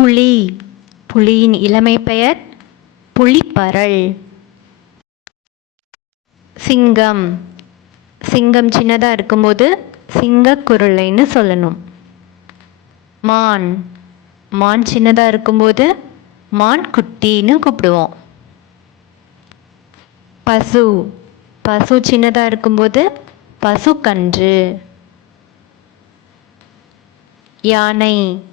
புலி. புலியின் இளமை பெயர் புலிப்பரல். சிங்கம். சிங்கம் சின்னதாக இருக்கும்போது சிங்கக்குருளைன்னு சொல்லணும். மான். மான் சின்னதாக இருக்கும்போது மான் குட்டின்னு கூப்பிடுவோம். பசு. பசு சின்னதாக இருக்கும்போது பசுக்கன்று. யானை.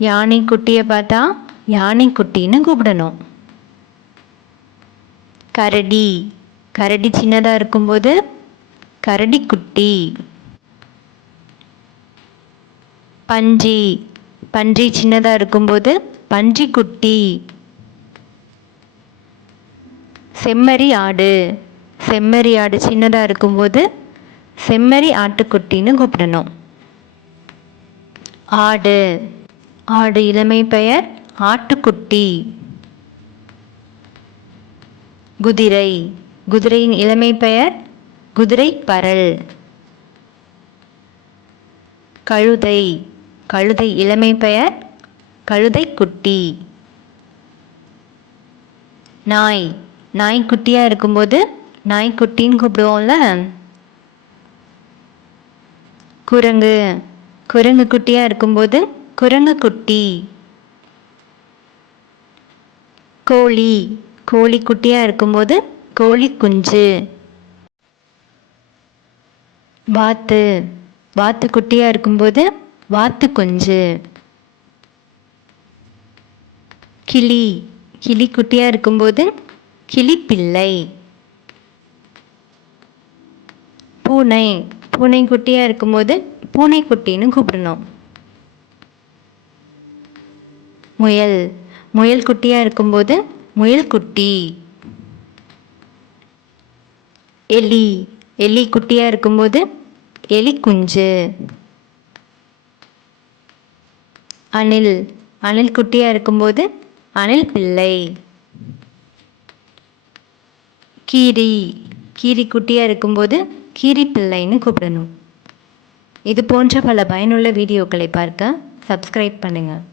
யானை குட்டியை பார்த்தா யானை குட்டின்னு கூப்பிடணும். கரடி. கரடி சின்னதாக இருக்கும்போது கரடி குட்டி. பன்றி. பன்றி சின்னதாக இருக்கும்போது பன்றி குட்டி. செம்மறி ஆடு. செம்மறி ஆடு சின்னதாக இருக்கும்போது செம்மறி ஆட்டுக்குட்டின்னு கூப்பிடணும். ஆடு. ஆடு இளமை பெயர் ஆட்டுக்குட்டி. குதிரை. குதிரையின் இளமை பெயர் குதிரைப்பரல். கழுதை. கழுதை இளமை பெயர் கழுதைக்குட்டி. நாய். நாய்க்குட்டியாக இருக்கும்போது நாய்க்குட்டின்னு கூப்பிடுவோம்ல. குரங்கு. குரங்கு குட்டியாக இருக்கும்போது குரங்கு குட்டி. கோழி. கோழி குட்டியாக இருக்கும்போது கோழி குஞ்சு. வாத்து. வாத்து குட்டியாக இருக்கும்போது வாத்து குஞ்சு. கிளி. கிளி குட்டியாக இருக்கும்போது கிளிப்பிள்ளை. பூனை. பூனை குட்டியாக இருக்கும்போது பூனைக்குட்டின்னு கூப்பிடணும். முயல். முயல் குட்டியாக இருக்கும்போது முயல்குட்டி. எலி. எலி குட்டியாக இருக்கும்போது எலி குஞ்சு. அணில். அணில் குட்டியாக இருக்கும்போது அணில் பிள்ளை. கீரி. கீரி குட்டியாக இருக்கும்போது கீரி பிள்ளைன்னு கூப்பிடணும். இது போன்ற பல பயனுள்ள வீடியோக்களை பார்க்க சப்ஸ்கிரைப் பண்ணுங்கள்.